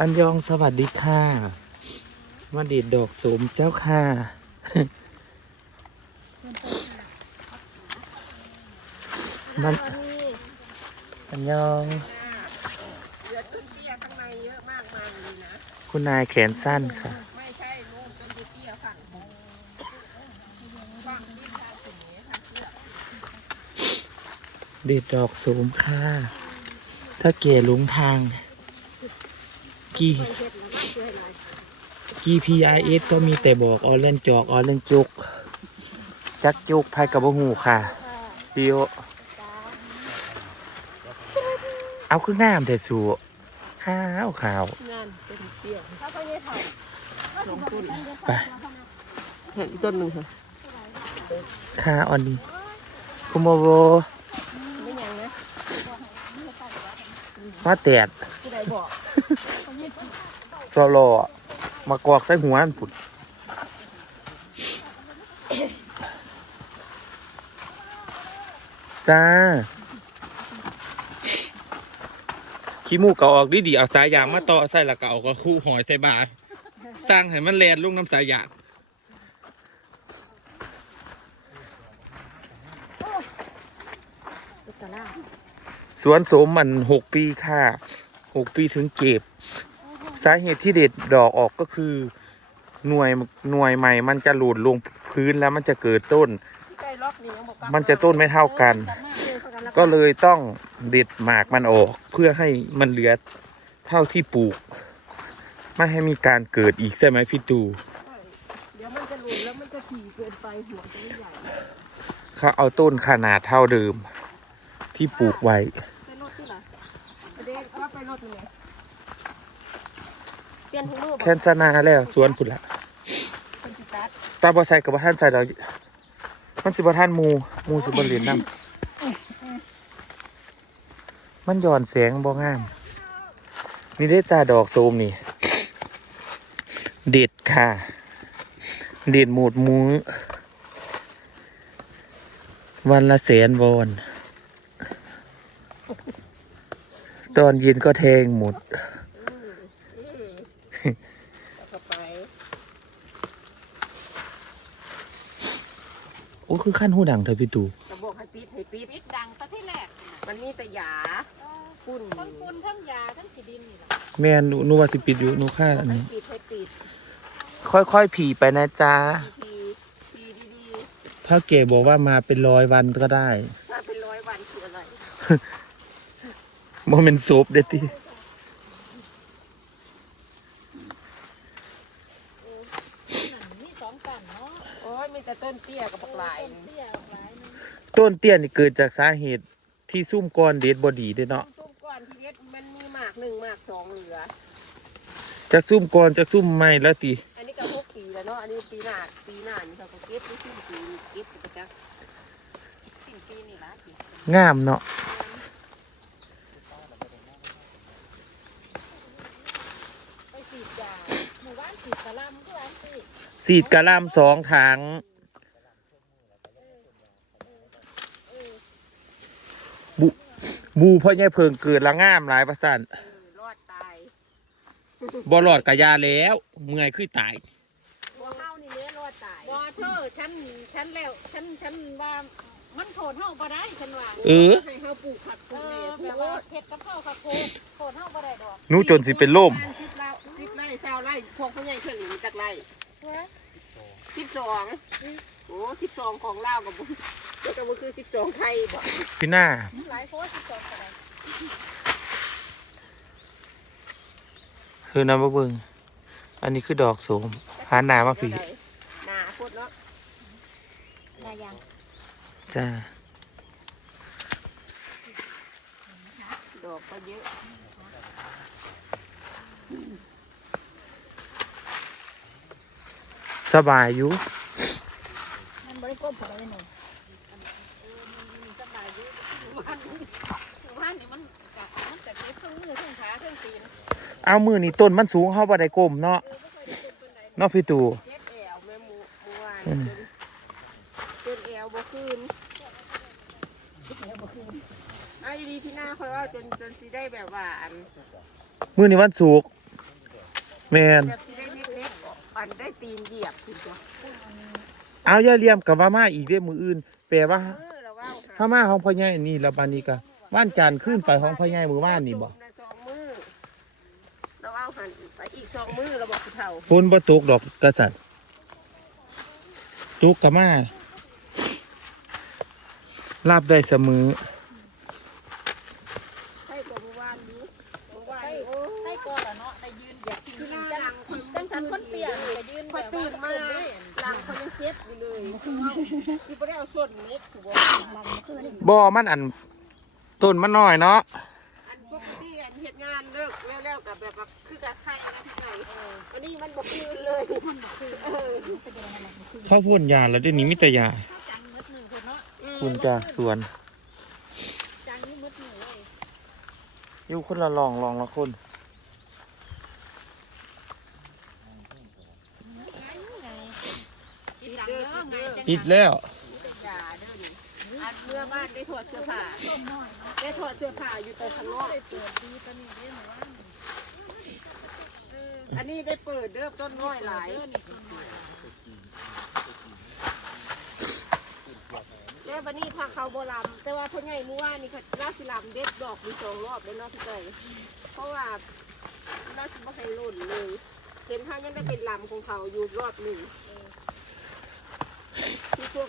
อันยองสวัสดีค่ะมาดีดดอกสมเจ้าค่ะ มันอันยองเหลือต้นเตี้ยข้าอะมากมายเลยนะคุณนายแขนสั้นค่ะเดีดดอกโสมค่ะ ถ้าเก๋หลุงทาง กี่กี่ PRS ก็มีแต่บอกออเล่นจอกออเล่นจุก จักจุกไพ่กับบหูค่ะดิโอเอาคืองามแต่สูข้าวขาวงานต้นเตี้ยลงต้นไปเห็นต้นหนึ่งค่ะค่าออนดีคุโมโบไม่ยังนะมาแตด ผู้ใดบอกรอมากอกใส่หัวอันผุดจ้าขี้มูกเก่าออกดีดีเอาสายยางมาต่อใส่ละเก่าก็คู่หอยใส่บาทสร้างให้มันแลนลูกน้ำสายยางสวนสมมันหกปีค่ะหกปีถึงเก็บ สาเหตุที่เด็ดดอกออกก็คือหน่วยหน่วยใหม่ มันจะหลุดลงพื้นแล้วมันจะเกิดต้น มันจะต้นไม่เท่ากัน ก็เลยต้องเด็ดหมากมันออก เพื่อให้มันเหลือเท่าที่ปลูก ไม่ให้มีการเกิดอีกใช่ไหมพี่ตูเดี๋ยวมันจะหลุดแล้วมันจะถี่เกินไปหัวจะใหญ่เขาเอาต้นขนาดเท่าเดิม ที่ปลูกไว้ไปรถที่ไหนประเด็นว่าไปรถยังไง เปลี่ยนทุกรูปแคนซานาแล้วสวนผุดละเป็นสิตัดตาบอใส่กับบท่านใส่ดอกมันสิบท่านมูหมูสิบเหรียญนั่มันหย่อนแสงบ่งาม นี่ได้จ่าดอกโซมนี่ เด็ดค่ะ เด็ดหมดมูวันละแสนวอน ตอนเย็นก็แทงหมด แล้วก็ไป โอ้คือขั้นหูดังเธอพี่ตูจะบอกให้ปิดให้ปิดปิดดังประเทศแรกมันมีแต่หยาฝุ่นทั้งปูนทั้งยาทั้งขีดินนี่แหละแม่นหนูหนูว่าสิปิดอยู่หนูค่าอันให้นี้ ปิดให้ปิดค่อยๆผีไปนะจ๊ะทีทีดีถ้าเก๋บอกว่ามาเป็นร้อยวันก็ได้ๆถ้าเป็นร้อยวันคืออะไร โมเมนต์ซุปเด็ดที นี่สองกันเนาะ โอ้ยมีแต่ต้นเตี้ยกับบักหลาย ต้นเตี้ยหลายนึง ต้นเตี้ยนี่เกิดจากสาเหตุที่ซุ่มก้อนเด็ดบอดีเด้อเนาะต้นก่อนทีเด็ดมันมีหมากหนึ่งหมากสองเหลือจากซุ่มก้อนจากซุ่มไม่แล้วตีอันนี้ก็หกปีแล้วเนาะอันนี้ปีหน้าปีหน้านี่เขาก็เก็บที่สิ้นปีนี่เก็บไปจักสิ่งปีนี่ละสิงามเนาะไปสีดยาหมู่บ้านสีดกะหลำก็ร้านสิสีดกะหลำสองถัง บุบูพ่อใหญ่เพิงเกิดละงามหลายประสันเออรอดตายบอลอดกะยาแล้วเมื่อยคือตายตัวเฮานี่เนี้ยรอดตายวอเธอฉันฉันแล้วฉันฉันว่ามันโทษเฮาบ่ได้ฉันว่าเออให้เฮาปลูกผักปเอลูกอแหน่แบบปลูว่ากเฮ็ดกับข้าวกับโคตรโทษเฮาบ่ได้ดอกหนูจนสิเป็นลมประาณสิบไร่สิบไร่เศร้าไร่พวกพ่อใหญ่เพิ่งมีจักไร่สิบสองโอ้สิบสองของลาวกับบุเดี๋ยว ก็บ่คือสิบสองไทยบ่พี่หน้าหลายโพสต์สิบสองก็ได้คือน้ำมะเบิงอันนี้คือดอกโสมหาหนามาผีหนาโคตรเนาะนายังจ้าดอกก็เยอะสบายอยู่มันบ่ได้ก้มพอได้หนูสบายอยู่ หมู่บ้านหมู่บ้านนี่มันกะมันแต่เจ็บเครื่อง มือเครื่องขาเครื่องตีนเอามือนี่ต้นมันสูงเข้าบ่ได้ก้มเนาะเออบ่ค่อยได้ก้มปานใดเนาะพี่ตูเจ็บแอวแม่หมูหมูวานจนจนแอวบ่คืนไอ้ดีที่หน้าคอยว่าจนจนสิได้แบบว่าอันมือนี่วันสุกร์แมนแบบสิได้เล็กๆอันได้ตีนเหยียบคุณจ้ะเอาอย่าเลี่ยมกับว่ามาอีกเด้มืออื่นแปลว่าเออเราว่าถ้ามาของพ่อใหญ่อันนี้แล้วบานนี้ก็บ้านจานขึ้นไปของพ่อใหญ่มือว่านนี่บ่สองมือเราเอา หันไปอีกสองมือเราบอกผู้เฒ่าฝนบ่ตกดอกกระสันตกก็มาลาบได้เสมอใช่กว่าเมื่อวานนี้เมื่อวานให้นี้โอ้ให้ก่อนละเนาะได้ยืนอยากกินคือหจัน้างหลังคนจังฉันคนเปียกนี่ก็ยืนคอยตื่นมาหลังคนยังเจ็บอยู่เลยคือไม่ได้เอาส่วนเม็ดคือบอกบ่มันอันต้นมันน้อยเนาะ อันปกติอันเหตุงานเลิกแล้วๆกับแบบว่าคือกับใครนะพี่ไก่วันนี้มันบอกคืนเลยมันบอกคืนเออเขาพ่นยาแล้วเดี๋ยวนี้มีแต่ยาเข้าจังมืดหนึ่งคนเนาะคุณจ้าสวนจังนี่มืดหนึ่งเลยอยู่คนละลองลองละคนอีหลังเด้อไงจังปิดแล้ว เป็นยาเด้อดิอันเมื่อบ้านได้ถอดเสื้อผ้าได้ถอดเสื้อผ้าอยู่แต่ข้างนอกอันนี้ได้เปิดเด้อต้นน้อยหลายแล้ววันนี้ทาเขาโบรำแต่ว่าพ่อใหญ่เมื่อวานนี่ค่ะราสิลำเด็ดดอกมีสองรอบเลยเนาะพี่ไก่เพราะว่าราสิบ่ให้หล่นเลยเห็นเขายังได้เป็นลำของเขาอยู่รอบหนึ่งที่พวก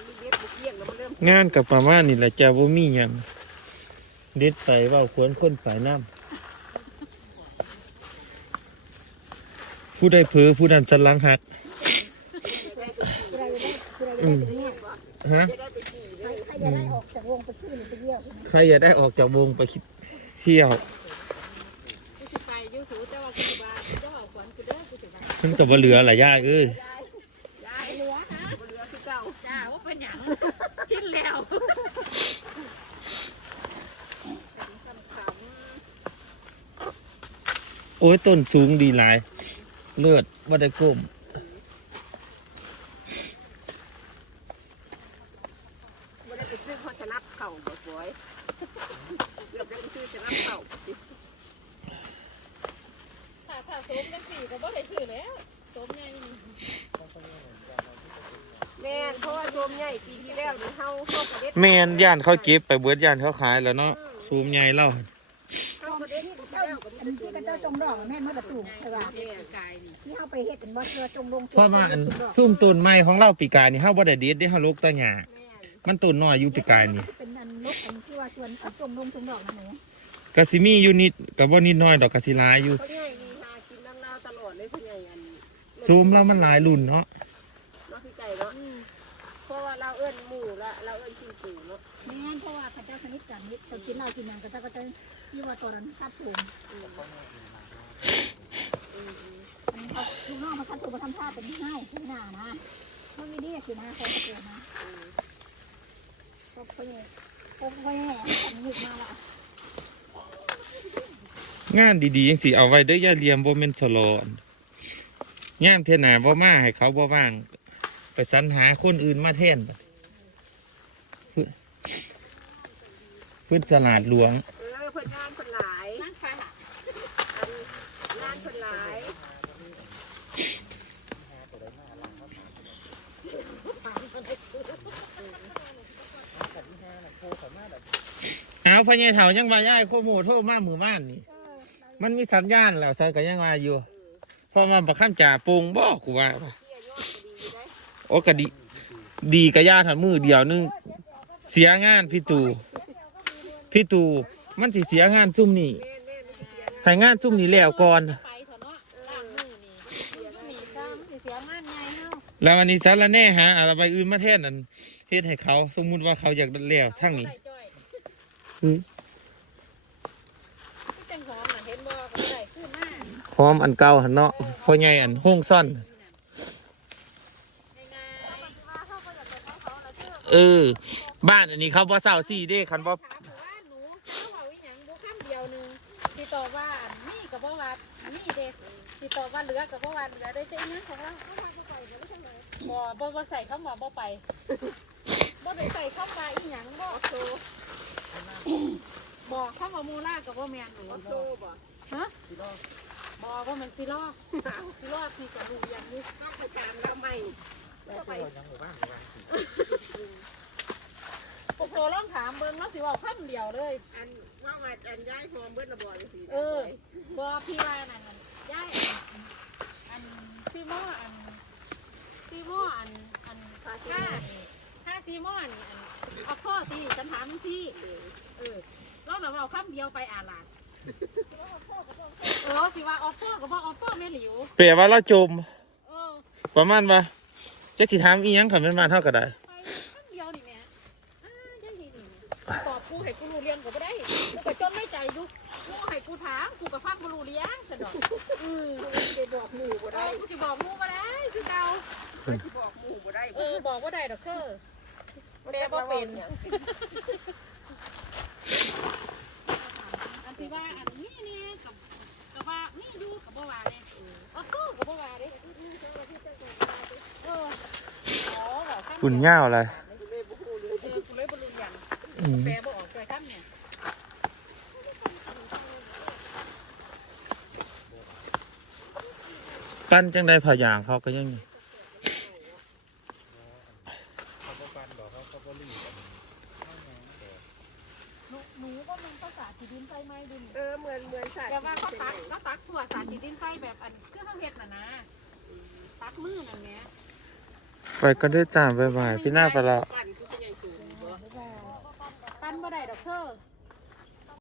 นี้เด็ดบุกเยี่ยงแล้วมันเริ่มงานกับประมาณนี่แหละจ้าบ่มีหยังเด็ดไปเว่าควรคนฝ่ายน้ำผู้ใดเผลอผู้นั้นสันหลังหักอืมฮะจะได้ไปขี่เลยใครจะได้ออกจากวงไปขึ้นหรือไปเยี่ยมใครอยากได้ออกจากวงไปคิดเที่ยวกูสิไปอยู่สูแต่ว่ากูบาเจ้าเอาขวัญกูเด้อกูสิไปมันก็บ่เหลือหลายย่าเอ้ยยายเหลือฮะเหลือคือเก่า จ้าว่าเป็นหยังกินแล้ว โอ้ยต้นสูงดีหลาย เลือดบ่ได้ก้มไม่ได้ไปซื้อข้าวชนับเข่าบ่สวยเกือบได้ไปซื้อชนับเข่าถ้าถ้าสมจังสี่ก็บ่ได้ซื้อแล้วสมใหญ่นี่แม่นเพราะว่าโยมใหญ่ปีที่แล้วนี่เฮาเฮากระเด็ดแม่นย่านเขาเก็บไปเบิดย่านเขาขายแล้วเนาะซูมใหญ่เล่า เฮากระเด็ดปีที่เจ้าแล้วก็มีอันที่กระเจ้าจงดอกแม่นมาประตูใช่ป่ะเด็กกายนี่ที่เขาไปเฮ็ดเป็นว่าเรือจงลงเพราะว่าอันซุ่มต้นไม้ของเราปีกายนี่เฮาบ่ได้เด็ดได้เฮาลกแตะหญ้าแม่นมันต้นน้อยอยู่ปีกายนี่เป็นอันลกอันที่ว่าชวนเอาจงลงจงดอกนั่นเองก็สิมีอยู่นิดก็บ่นิดน้อยดอกก็สิหลายอยู่เขาใหญ่มีหากินน้ำลาวตลอดเลยเขาใหญ่อันซูมแล้วมันหลายรุ่นเนาะ ละเราเอิ้นชื่อปู่เนาะแม่นเพราะว่าพระเจ้าสนิทกันนิดเขากินเหล้ากินหยังก็เจ้าก็จะที่ว่าตอนนั้นคัดถุงลูกน้องมาคัดถุงมาทำท่าเป็นง่ายขึ้นหน้านะมันมีดีสินะเขาเกิดนะก็เขาเนี่ยเขาเขาเนี่ยทำหยุดมาละงานดีๆจังสิเอาไว้เด้ออย่าเลียมบ่แม่นสลอนยามเทื่อหน้าบ่มาให้เขาบ่ว่าง ไปสรรหาคนอื่นมาแทนบัด พืชสลาดหลวง เออเพิ่นงานเพิ่นหลายนั่งไปล่ะอันงานเพิ่นหลายเอาพญาเถายังว่าย่ายโคโมโทรมาหมู่บ้านนี่ มันมีสัญญาณแล้วใส่ก็ยังว่าอยู่เพอมาบักข้ามจ่าโปงบ่กูว่าปะเที่ยยอดก็ดีอยู่ได้โอ้ก็ดี ดีกะย่าถันมือเดียวนึง เสียงานพี่ตู พี่ตูมันสิเสียงานซุ่มนี่แม่แม่มันสิเสียงานให้งานซุ่มนี่แล้วก่อน ไปเถอะเนาะล้างมือนี่มีซ้ำสิเสียงานใหญ่เฮาแล้ววันนี้สารแหน่หาอะไรไปอื่นมาแทนนั่นเฮ็ดให้เขา สมมุติว่าเขาอยากแล้วทั้งนี้ใส่จ้อยอืม ที่จังหอมน่ะเห็นบ่ก็ได้ขึ้นมาพร้อมอันเก่าหันเนาะพ่อใหญ่อันห้องซ่อน ง่ายเออ บ้านอันนี้เขาบ่เศร้าซี่เด้คันบ่ ๆถามว่าหนูเขาเอาอีหยังบ่คำเดียวหนึงสิตอบว่านี่ก็บ่ว่านี่ เด้สิตอบว่าเหลือก็บ่ว่าเหลือได้แต่อีหยังของเราเขาว่าบ่ไปบ่ใช่เลยบ่บ่บ่ใส่คำว่าบ่ไปบ่ได้ใส่คำว่าอีหยังบ่โตบอกคำว่ามูล่าก็บ่แมนหนูเอาโซบ่ฮะบอว่ามันสิลอกสิลอกสิกับลูอย่างนี้ข้าประจานแล้วไม่ก็ไปพวกโตร้องถามเบิ่งแล้วสิว่าคำเดียวเลย อันว่ามาอันย้ายพร้อมเบิ้ลระบอเลยสิเออบอพี่ว่านั่นนั่นย่ายอันอันซีหมออันซีหมออันอันห้าห้า ซีหมอนี่อันเอาข้อที่ฉันถามมึงที่เออลองหน่อยว่าเอาคำเดียวไปอ่านหลานเออสิว่าออฟโฟกับว่าออฟโฟแม่หลิวเปรียบว่าเราจมเออประมาณว่าจะสิถามอีหยังขันเป็นมาเท่ากับได้ ไปคำเดียวนี่แม่อ่าจังทีนี่แม่ตอบกูให้กูรู้เรียงก็บ่ได้กูก็จนไม่ใจอยุกกูให้กูถามกูก็ฟังบ่รู้เรียงฉันดอกอือไปบอกหมู่บ่เอได้อกูสิบอกมูมาได้คือเก่าไปบอกหมู่บ่ได้เออบอกว่าได้ดอกเคือ แม่บ่เป็นอันที่ว่าอันนี้เนี่ยกับกับว่านี่อยู่กับบ่ว่าเนี่ยเออก็กับบ่ว่าเด้เอออ๋อบอกคำเดียวปุ่นเง่าวอะไรเออกูเลยบ่รู้หยังอืมแปลบ่ออกเลยคำเนี่ยปั้นจังได้ผ่ายางเขาก็ยัง หนูหนูก็มันก็สาดที่ดินไฟไหม้ดิน เออเหมือนเหมือนสัตว์แต่ว่าเขาตักเขาตักถั่วสาดที่ดินไฟแบบอันคือเขาเฮ็ดน่ะนะตักมือนั่นแหละไปก็ได้จ้าบ๊ายบายพี่หน้าไปละปั่น